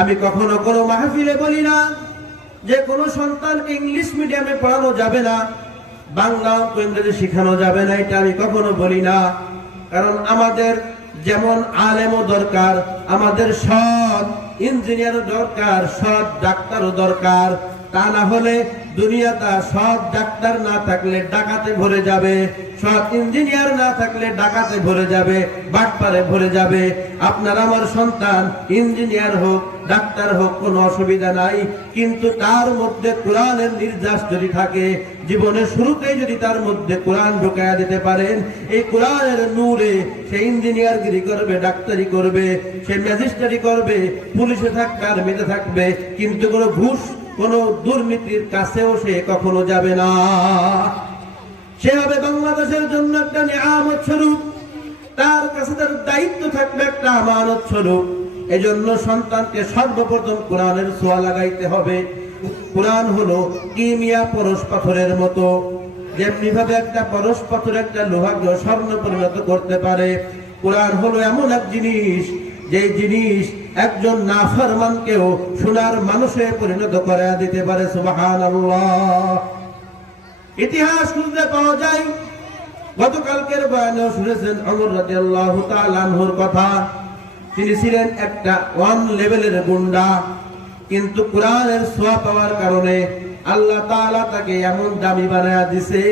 আমি কখনো কোনো মাহফিলে বলি না যে কোনো সন্তানকে ইংলিশ মিডিয়ামে পড়ানো যাবে না, বাংলা ইংরেজি শেখানো যাবে না, এটা আমি কখনো বলি না। কারণ আমাদের যেমন আলেমও দরকার, আমাদের সৎ ইঞ্জিনিয়ারও দরকার, সৎ ডাক্তারও দরকার। তা না হলে দুনিয়াটা সৎ ডাক্তার না থাকলে ডাকাতে ভরে যাবে, সৎ ইঞ্জিনিয়ার না থাকলে ডাকাতে ভরে যাবে, বাটপারে ভরে যাবে। আপনার আমার সন্তান ইঞ্জিনিয়ার হোক, ডাক্তার হোক, কোনো অসুবিধা নাই, কিন্তু তার মধ্যে কোরআনের নির্যাস যদি থাকে, জীবনের শুরুতেই যদি তার মধ্যে কোরআন ঢুকায়া দিতে পারেন, এই কোরআনের নূরে সে ইঞ্জিনিয়ারগিরি করবে, ডাক্তারি করবে, সে ম্যাজিস্ট্রেটি করবে, পুলিশে থাকবে, আর্মিতে থাকবে, কিন্তু কোনো ঘুষ, কোনো দুর্নীতির কাছেও সে কখনো যাবে না। সে হবে বাংলাদেশের জন্য একটা নিয়ামত স্বরূপ, তার কাছে তার দায়িত্ব থাকবে একটা আমানত স্বরূপ। এজন্য সন্তানকে সর্বপ্রথম কোরআনের ছোঁয়া লাগাইতে হবে। কোরআন হলো কিমিয়া পরশ পাথরের মতো, যেমনি ভাবে একটা পরশ পাথর একটা লোহাকে স্বর্ণ পরিণত করতে পারে, কোরআন হলো এমন এক জিনিস যে জিনিস একজন নাফরমানকেও সোনার মানুষে পরিণত করে দিতে পারে। সুবহানাল্লাহ। ইতিহাস খুঁজতে পাওয়া যায়, গতকালকের বয়ানে শুনেছেন ওমর রাদিয়াল্লাহু তাআলা আনহুর কথা। তিনি ছিলেন একটা ওয়ান লেভেলের গুন্ডা, কিন্তু কোরআনের ছোঁয়া পাওয়ার কারণে আল্লাহ তাআলা তাকে এমন দামি বানায়া দিছে,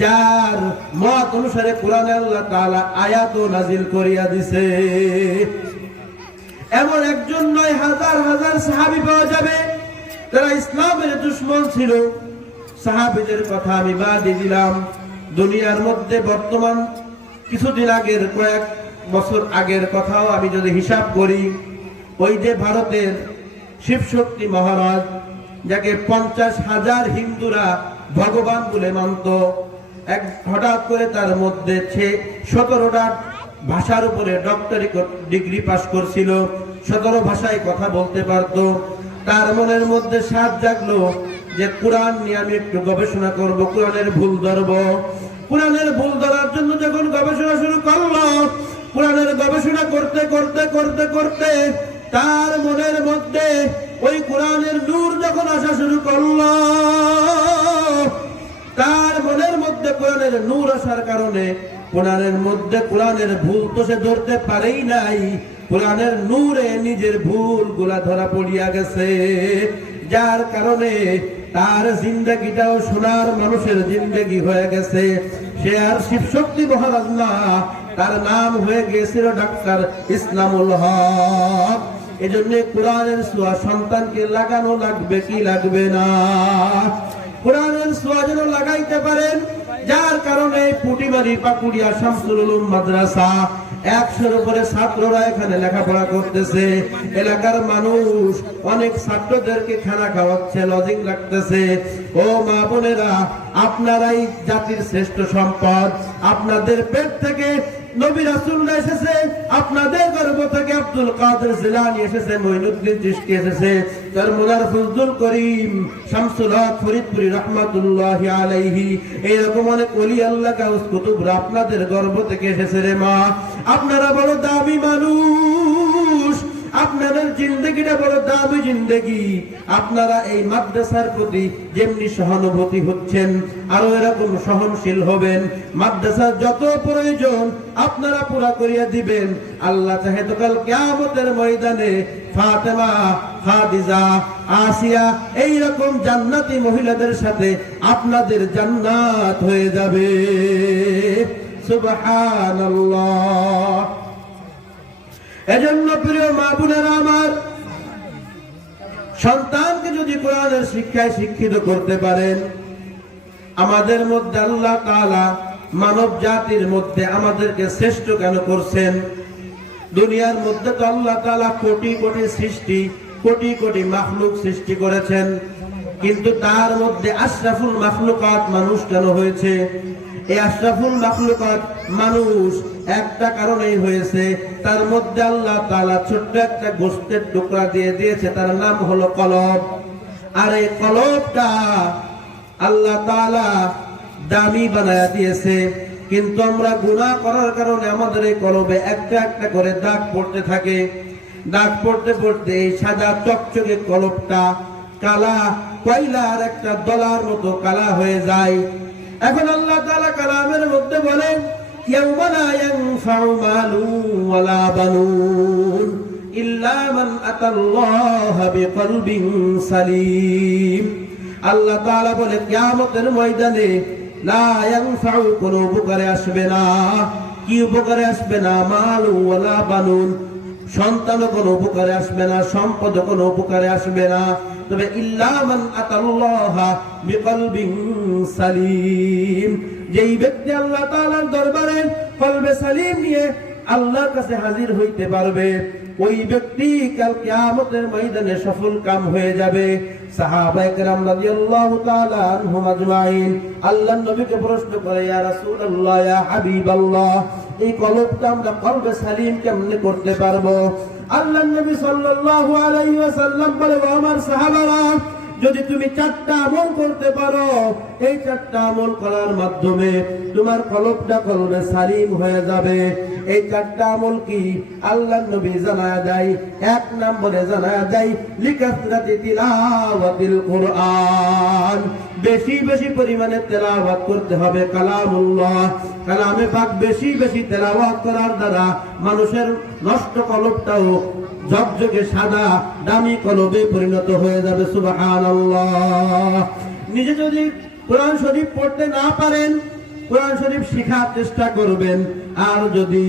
যার মত অনুসারে কোরআনে আল্লাহ তাআলা আয়াতও নাজিল করিয়া দিছে। এমন একজন নয়, হাজার হাজার সাহাবী পাওয়া যাবে যারা ইসলামের দুশমন ছিল। সাহাবীদের কথা আমি বাদই দিলাম। দুনিয়ার মধ্যে বর্তমান কিছুদিন আগের, কয়েক বছর আগের কথাও আমি যদি হিসাব করি, ওই যে ভারতের শিবশক্তি মহারাজ, যাকে 50,000 হিন্দুরা ভগবান বলে মানত, এক হঠাৎ করে তার মধ্যে 17টা ভাষার উপরে ডক্টরি ডিগ্রি পাস করছিল, 17 ভাষায় কথা বলতে পারত। তার মনের মধ্যে সাধ জাগলো যে কোরআন নিয়ে আমি একটু গবেষণা করব, কোরআনের ভুল ধরব। কোরআনের ভুল ধরার জন্য যখন গবেষণা শুরু করলো, কোরআনের গবেষণা করতে করতে করতে করতে তার মনের মধ্যে ওই কোরআনের নূর যখন আসা শুরু করলো, তার মনের মধ্যে কোরআনের নূর আসার কারণে কোরআনের মধ্যে কোরআনের ভুল তো সে ধরতে পারেই নাই, কোরআনের নূরে নিজের ভুল গুলা ধরা পড়িয়া গেছে। যার কারণে তার জিন্দেগিটাও সোনার মানুষের জিন্দেগি হয়ে গেছে। সে আর শিবশক্তি মহারাজ না, তার নাম হয়ে গিয়েছিল ডাক্তার ইসলামুল হক। এজন্য কোরআনের ছোঁয়া সন্তানকে লাগানো লাগবে কি লাগবে না? কোরআনের ছোঁয়া যেন লাগাইতে পারেন। যার কারণে পুটিমারি পাকুড়িয়া শামসুল উলুম মাদ্রাসা 100-এর উপরে ছাত্ররা এখানে লেখাপড়া করতেছে। এলাকার মানুষ অনেক ছাত্রদেরকে খানা খাওয়াচ্ছে, লজিং রাখতেছে। ও মা বোনেরা, আপনারাই জাতির শ্রেষ্ঠ সম্পদ। আপনাদের পেট থেকে নবী রাসূলরা এসেছে, আপনাদের গর্ভ থেকে আব্দুল কাদের জিলানী এসেছে, মঈনুদ্দিন চিশতি এসেছে, কারমুনার ফজলুল করিম, শামসুল হক ফরিদপুরি রহমাতুল্লাহি আলাইহি, এইরকম অনেক ওলি আল্লাহ গাউস কুতুবরা আপনাদের গর্ভ থেকে এসেছে রে মা। আপনারা বড় দামি মানুষ, আপনাদের জিন্দেগিটা বড় দামি জিন্দেগি। আপনারা এই মাদ্রাসার প্রতি যেমনি সহানুভূতি হচ্ছেন, আরো এরকম সহনশীল হবেন। মাদ্রাসার যত প্রয়োজন আপনারা পুরা করিয়া দিবেন। আল্লাহ চাহে তো কাল কিয়ামতের ময়দানে ফাতেমা, খাদিজা, আসিয়া এইরকম জান্নাতি মহিলাদের সাথে আপনাদের জান্নাত হয়ে যাবে। সুবহানাল্লাহ। এজন্য প্রিয় মা বোনেরা আমার, সন্তানকে যদি কোরআনের শিক্ষায় শিক্ষিত করতে পারেন, আমাদের মধ্যে আল্লাহ তাআলা মানব জাতির মধ্যে আমাদেরকে শ্রেষ্ঠ কেন করছেন? দুনিয়ার মধ্যে তো আল্লাহ তাআলা কোটি কোটি সৃষ্টি, কোটি কোটি মাখলুক সৃষ্টি করেছেন, কিন্তু তার মধ্যে আশরাফুল মাখলুকাত মানুষ কেন হয়েছে? এই আশরাফুল মাখলুকাত মানুষ একটা কারণেই হয়েছে, তার মধ্যে আল্লাহ তাআলা ছোট্ট একটা গোশতের টুকরা দিয়ে দিয়েছে, তার নাম হলো কলব। আর এই কলবটা আল্লাহ তাআলা দামি বানায়া দিয়েছে, কিন্তু আমরা গুনাহ করার কারণে আমাদের এই কলবে একটা একটা করে দাগ পড়তে থাকে। দাগ পড়তে পড়তে এই সাদা চকচকে কলপটা কালা কয়লার একটা দলার মতো কালা হয়ে যায়। এখন আল্লাহ তাআলা কালামের মধ্যে বলেন ইয়াউমা লা ইয়ানফাউ মালুন ওয়ালা বানুন ইল্লা মান আতাল্লাহা বিকলবিন সালিম। আল্লাহ তাআলা বলে কিয়ামতের ময়দানে লা ইয়ানফাউ, কোনো উপকারে আসবে না। কি উপকারে আসবে না? মালু ওয়ালা বানুন, সন্তান কোনো উপকারে আসবে না, সম্পদ কোনো উপকারে আসবে না। তবে ইল্লা মান আতাল্লাহা বিকলবিন সালিম, যেই ব্যক্তি আল্লাহ তাআলার দরবারে কলবে সালিম নিয়ে আল্লাহর কাছে হাজির হইতে পারবে, ওই ব্যক্তি কাল কিয়ামতের ময়দানে সফল কাম হয়ে যাবে। সাহাবায়ে কেরাম রাদিয়াল্লাহু তাআলা আনহুম আজমাইন আল্লাহর নবীকে প্রশ্ন করে, ইয়া রাসূলুল্লাহ, ইয়া হাবিবাল্লাহ, এই কলবটা আমরা কলবে সালিম কেমনে করতে পারবো? আল্লাহর নবী সাল্লাল্লাহু আলাইহি ওয়াসাল্লাম বলে, ও আমার সাহাবারা, যদি তুমি 4টা আমল করতে পারো, এই 4টা আমল করার মাধ্যমে তোমার কলবটা কলবে সালিম হয়ে যাবে। এই 4টা আমল কি? আল্লাহর নবী জানায়া দেয়। 1 নম্বরে জানায়া দেয় লিকাসরাতি তিলাওয়াতিল কুরআন, বেশি বেশি পরিমাণে তেলাওয়াত করতে হবে কালামুল্লাহ। কালামে পাক বেশি বেশি তেলাওয়াত করার দ্বারা মানুষের নষ্ট কলবটাও ঝকঝকে সাদা দামি কলবে পরিণত হয়ে যাবে। সুবহানাল্লাহ। নিজে যদি কোরআন শরীফ পড়তে না পারেন, কোরআন শরীফ শেখার চেষ্টা করবেন। আর যদি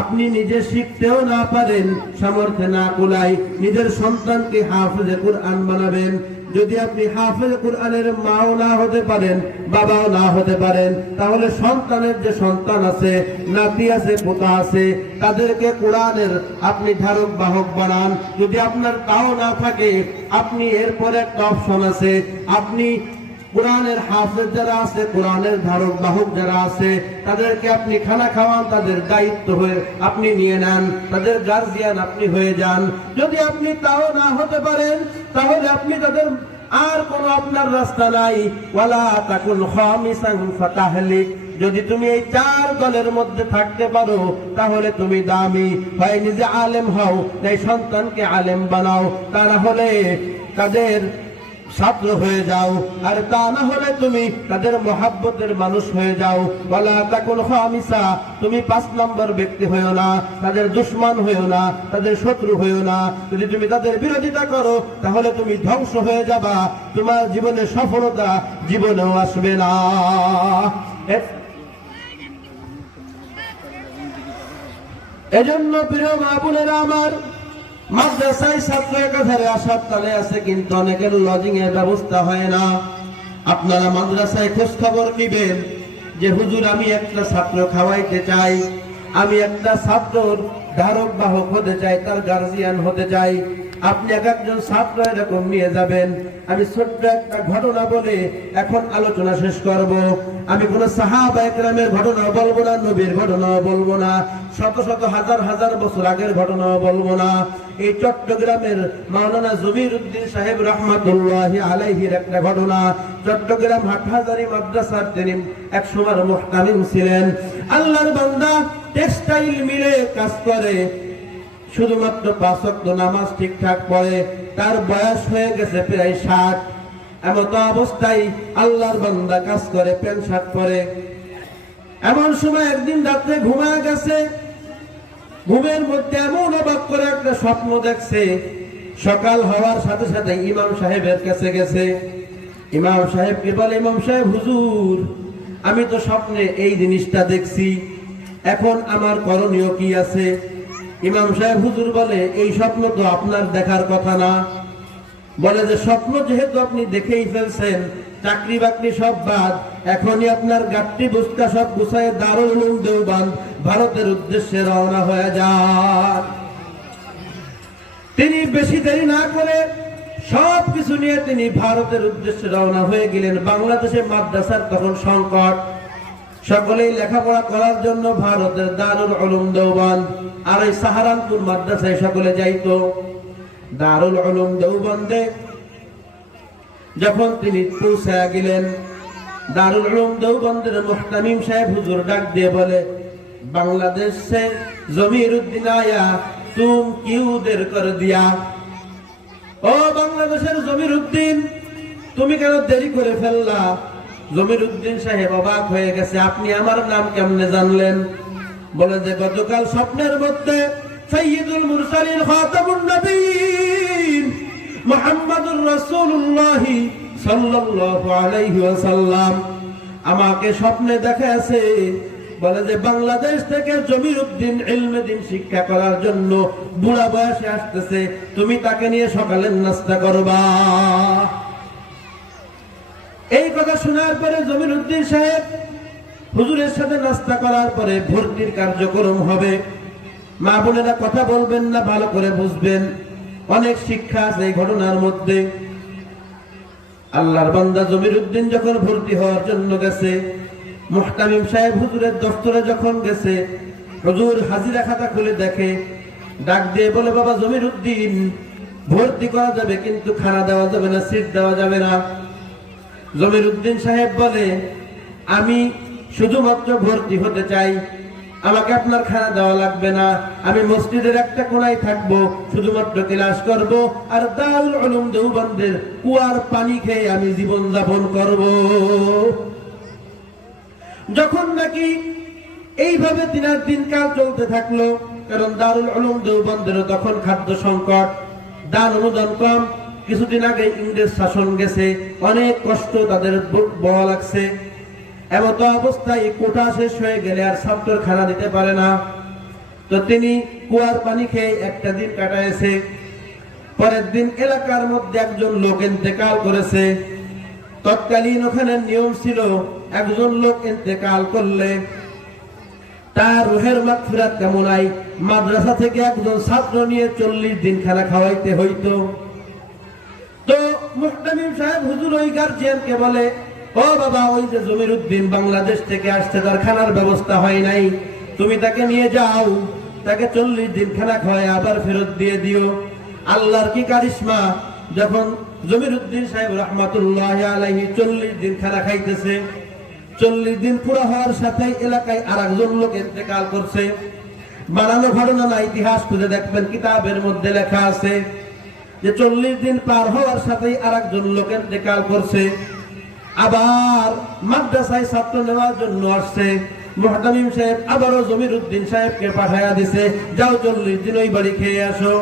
আপনি নিজে শিখতেও না পারেন, সামর্থ্য না কুলায়, নিজের সন্তানকে হাফেজে কোরআন বানাবেন। যদি আপনি হাফেজে কোরআনের মাও না হতে পারেন, বাবাও না হতে পারেন, তাহলে সন্তানের যে সন্তান আছে, নাতি আছে, পোতা আছে, তাদেরকে কোরআনের আপনি ধারক বাহক বানান। যদি আপনার তাও না থাকে, আপনি এরপরে একটা অপশন আছে, আপনি কোরআনের হাফেজ যারা আছে, কোরআনের ধারক বাহক যারা আছে, তাদেরকে আপনি খানা খাওয়ান, তাদের দায়িত্ব হয়ে আপনি নিয়ে নেন, তাদের গার্জিয়ান আপনি হয়ে যান। যদি আপনি তাও না হতে পারেন, তাহলে আপনি তাদের আর কোনো আপনার রাস্তা নাই। ওয়ালা তাকুন খামিসান ফাতাহলিক, যদি তুমি এই 4 দলের মধ্যে থাকতে পারো, তাহলে তুমি দামি। হয় নিজে আলেম হও, নাই সন্তানকে আলেম বানাও, তা না হলে তাদের ছাত্র হয়ে যাও, আর তা না হলে তুমি তাদের মহাব্বতের মানুষ হয়ে যাও। ওয়ালা তাকুন খামিসা, তুমি 5 নম্বর ব্যক্তি হয়েও না, তাদের দুশমন হয়েও না, তাদের শত্রু হয়েও না। যদি তুমি তাদের বিরোধিতা করো, তাহলে তুমি ধ্বংস হয়ে যাবা, তোমার জীবনে সফলতা জীবনেও আসবে না। এজন্য প্রিয় মা বোনেরা আমার, মাদ্রাসায় ছাত্র একাধারে আসার তালে আছে, কিন্তু অনেকের লজিং এর ব্যবস্থা হয় না। আপনারা মাদ্রাসায় খোঁজ খবর নিবেন যে হুজুর, আমি একটা ছাত্র খাওয়াইতে চাই, আমি একটা ছাত্রর ধারক বাহক হতে চাই, তার গার্জিয়ান হতে চাই। আপনি একজন ছাত্র এরকম নিয়ে যাবেন। আমি ছোট্ট একটা ঘটনা বলে এখন আলোচনা শেষ করব। আমি কোন সাহাবায়ে কেরামের ঘটনা বলবো না, নবীর ঘটনা বলবো না, শত শত হাজার হাজার বছর আগের ঘটনা বলবো না। এই চট্টগ্রামের মাওলানা জমিরউদ্দিন সাহেব রহমাতুল্লাহি আলাইহির একটা ঘটনা। চট্টগ্রাম হাটহাজারী মাদ্রাসার তিনি এক সময় মুহতামিম ছিলেন। আল্লাহর বান্দা, টেক্সটাইল মিলে কাজ করে, শুধুমাত্র 5 ওয়াক্ত নামাজ ঠিকঠাক পড়ে, তার বয়স হয়ে গেছে প্রায় 60। এমত অবস্থায় আল্লাহর বান্দা কাজ করে, প্যান্ট শার্ট পরে। এমন সময় একদিন রাত্রে ঘুমায় গেছে, ঘুমের মধ্যে এমন অবাক করে একটা স্বপ্ন দেখছে। সকাল হওয়ার সাথে সাথে ইমাম সাহেবের কাছে গেছে। ইমাম সাহেবকে বলে, ইমাম সাহেব, হুজুর, আমি তো স্বপ্নে এই জিনিসটা দেখছি, এখন আমার করণীয় কি আছে? ইমাম সাহেব হুজুর বলে, এই স্বপ্ন তো আপনার দেখার কথা না। বলে যে, স্বপ্ন যেহেতু আপনি দেখেই ফেলছেন, চাকরি বাকরি সব বাদ, এখনই আপনার গাট্টি বুস্তা সব গুছায় দারুল উলুম দেওবন্দ ভারতের উদ্দেশ্যে রওনা হয়ে যান। তিনি বেশি দেরি না করে সব কিছু নিয়ে তিনি ভারতের উদ্দেশ্যে রওনা হয়ে গেলেন। বাংলাদেশে মাদ্রাসার তখন সংকট, সকলেই লেখাপড়া করার জন্য ভারতের দারুল উলুম দেওবন্দ আর এই সাহারানপুর মাদ্রাসায় সকলে যাইতো। দারুল উলুম দেওবন্দে যখন তিনি পৌঁছায়া গেলেন, দারুল উলুম দেওবন্দের মুহতামিম সাহেব হুজুর ডাক দিয়ে বলে, বাংলাদেশ সে জমিরউদ্দিন আয়া तुम क्यों देर कर दिया। ও বাংলাদেশের জমির উদ্দিন, তুমি কেন দেরি করে ফেললা? জমির উদ্দিন সাহেব অবাক হয়ে গেছে, আপনি আমার নাম কেমনে জানলেন? বলে যে গতকাল স্বপ্নের মধ্যে সাইয়্যিদুল মুরসালিন খাতামুন নবীন মুহাম্মদুর রাসূলুল্লাহ সাল্লাল্লাহু আলাইহি ওয়াসাল্লাম আমাকে স্বপ্নে দেখাছে। বলে যে বাংলাদেশ থেকে জমির উদ্দিন ইলমে দ্বীন শিক্ষা করার জন্য বুড়া বয়সে আসতেছে, তুমি তাকে নিয়ে সকালের নাস্তা করবা। এই কথা শোনার পরে জমির উদ্দিন সাহেব হুজুরের সাথে নাস্তা করার পরে ভর্তির কার্যক্রম হবে। মা বোনেরা কথা বলবেন না, ভালো করে বুঝবেন, অনেক শিক্ষা আছে এই ঘটনার মধ্যে। আল্লাহর বান্দা জমির উদ্দিন যখন ভর্তি হওয়ার জন্য গেছে, মুহতামিম সাহেব হুজুরের দফতরে যখন গেছে, হুজুর হাজিরা খাতা খুলে দেখে, ডাক দিয়ে বলে, বাবা জমির উদ্দিন, ভর্তি করা যাবে কিন্তু খানা দেওয়া যাবে না, সিট দেওয়া যাবে না। জমির উদ্দিন সাহেব বলে, আমি শুধুমাত্র ভর্তি হতে চাই, আমাকে আপনার খানা দেওয়া লাগবে না, আমি মসজিদের একটা কোনায় থাকবো, শুধুমাত্র ক্লাস করব আর দারুল উলুম দেওবন্দের কুয়ার পানি খেয়ে আমি জীবন যাপন করব। যখন নাকি এইভাবে দিনকাল চলতে থাকলো, কারণ দারুল উলুম দেওবন্দের তখন খাদ্য সংকট, দান অনুদান কম, কিছুদিন আগে ইংরেজ শাসন গেছে, অনেক কষ্ট তাদের বওয়া লাগছে। এমত অবস্থায় কোটা শেষ হয়ে গেলে আর ছাত্র খানা দিতে পারে না, তো তিনি কুয়ার পানি খেয়ে একটা দিন কাটাইছে। পরের দিন এলাকার মধ্যে একজন লোক ইন্তেকাল করেছে। তৎকালীন ওখানে নিয়ম ছিল, একজন লোক ইন্তেকাল করলে তার রুহের মাগফিরাত কামনায় মাদ্রাসা থেকে একজন ছাত্র নিয়ে 40 দিন খানা খাওয়াইতে হইতো। তো মুহতামিম সাহেব হুজুর ওই গার্জিয়ানকে বলে, ও বাবা, ওই যে জমির উদ্দিন বাংলাদেশ থেকে আসছে, তার খানার ব্যবস্থা হয় নাই, তুমি তাকে নিয়ে যাও, তাকে 40 দিন খানা খাওয়ায় আবার ফেরত দিয়ে দিও। আল্লাহর কি কারিশমা, যখন জমির উদ্দিন সাহেব রাহমাতুল্লাহি আলাইহি 40 দিন খানা খাইতেছে, 40 দিন পুরো হওয়ার সাথে এলাকায় আরেকজন লোক ইন্তেকাল করছে। বানানো ঘটনা না, ইতিহাস খুঁজে দেখবেন, কিতাবের মধ্যে লেখা আছে যে 40 দিন পার হওয়ার সাথেই আরেকজন লোক ইন্তেকাল করছে। আবার মাদ্রাসায় ছাত্র নেওয়ার জন্য আসছে। মুহতামিম সাহেব আবারও জমির উদ্দিন সাহেবকে পাঠায়া দিছে, যাও 40 দিন ওই বাড়ি খেয়ে আসো।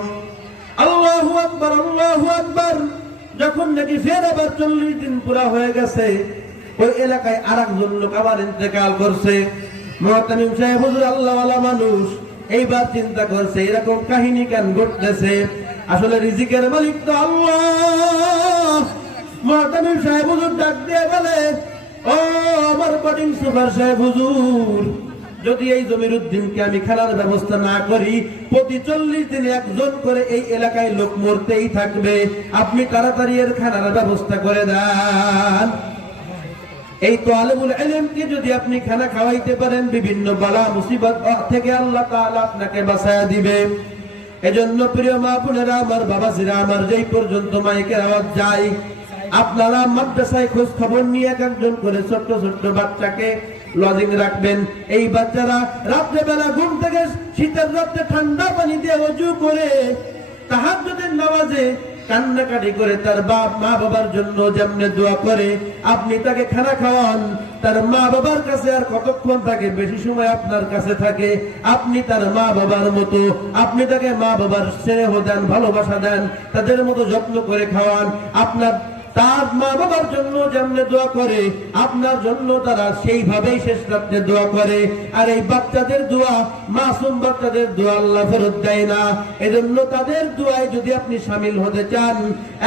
আল্লাহু আকবার, আল্লাহু আকবার। যখন নাকি ফের আবার 40 দিন পুরা হয়ে গেছে, ওই এলাকায় আরেকজন লোক আবার ইন্তেকাল করছে। মুহতামিম সাহেব হুজুর আল্লাহওয়ালা মানুষ, এইবার চিন্তা করছে এরকম কাহিনী কেন ঘটতেছে, আসলে রিজিকের মালিক তো আল্লাহ। মুহতামিম সাহেব হুজুর ডাক দিয়ে বলে, ও আমার কটিং সুপার সাহেব হুজুর, যদি এই জমির উদ্দিনকে আমি খানার ব্যবস্থা না করি, প্রতি 40 দিনে একজন করে এই এলাকায় লোক মরতেই থাকবে, আপনি তাড়াতাড়ি এর খানার ব্যবস্থা করে দেন। এই তালিবুল ইলমকে যদি আপনি খানা খাওয়াইতে পারেন, বিভিন্ন বালা মুসিবত থেকে আল্লাহ তাআলা আপনাকে বাঁচায়া দিবে। এজন্য প্রিয় মা বোনেরা আমার, বাবাজিরা আমার, যেই পর্যন্ত মাইকের আওয়াজ যায়, আপনারা মাদ্রাসায় খোঁজ খবর নিয়ে একজন করে ছোট্ট ছোট্ট বাচ্চাকে লজিং রাখবেন। এই বাচ্চারা রাত্রে বেলা ঘুম থেকে শীতের রাত্রে ঠান্ডা পানি দিয়ে ওযু করে তাহাজ্জুদের নামাজে কান্নাকাটি করে তার মা বাবার জন্য যেমনে দোয়া করে, আপনি তাকে খানা খাওয়ান, তার মা বাবার কাছে আর কতক্ষণ থাকে, বেশি সময় আপনার কাছে থাকে, আপনি তার মা বাবার মতো, আপনি তাকে মা বাবার স্নেহ দেন, ভালোবাসা দেন, তাদের মতো যত্ন করে খাওয়ান। আপনার তার মা বাবার জন্য যেমনে দোয়া করে, আপনার জন্য তারা সেইভাবেই শেষ রাত্রে দোয়া করে। আর এই বাচ্চাদের দোয়া, মাসুম বাচ্চাদের দোয়া আল্লাহ ফেরত দেয় না। এজন্য তাদের দোয়ায় যদি আপনি শামিল হতে চান,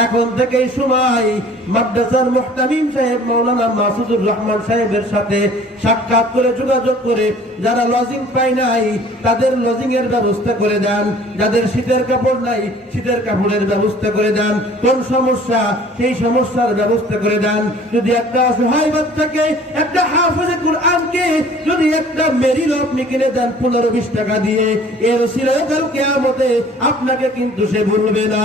এখন থেকেই সময় মাদ্রাসার মুহতামিম সাহেব মাওলানা মাসুদুর রহমান সাহেবের সাথে সাক্ষাৎ করে যোগাযোগ করে, যারা লজিং পায় নাই তাদের লজিং এর ব্যবস্থা করে দেন, যাদের শীতের কাপড় নাই শীতের কাপড়ের ব্যবস্থা করে দেন, কোন সমস্যা সেই সমস্যার ব্যবস্থা করে দেন। যদি একটা অসহায় বাচ্চাকে, একটা হাফেজে কুরআনকে যদি একটা মেরিল আপনি কিনে দেন 15-20 টাকা দিয়ে, এর ওসিলায় কাল কিয়ামতে আপনাকে কিন্তু সে ভুলবে না।